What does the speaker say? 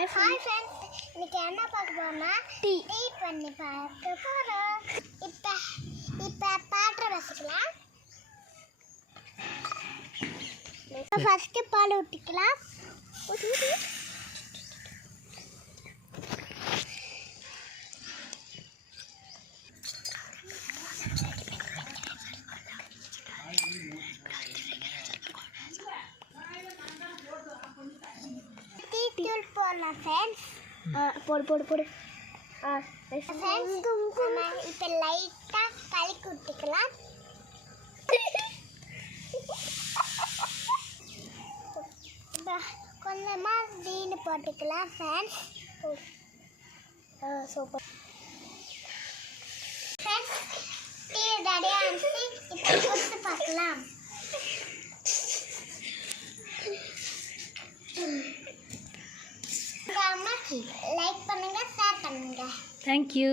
Hi friends, இன்னைக்கு என்ன பார்க்க போறோம்னா டீ பண்ணி பார்க்க போறோம். இப்போ பாத்திர வச்சுக்கலாம். ஃபர்ஸ்ட் பால் ஊற்றிக்கலாம். தூள் போடலாம் ஃப்ரெண்ட்ஸ். போடு ஃப்ரெண்ட்ஸ். இப்போ லைட்டாக கலக்கி விட்டுக்கலாம். இப்போ கொஞ்சமாக வீணு போட்டுக்கலாம் ஃப்ரெண்ட்ஸ். Super friends. டீ ரெடியாக இருந்துச்சு. இப்போ கொடுத்து பார்க்கலாம். லைக் பண்ணுங்க, ஷேர் பண்ணுங்க. Thank you.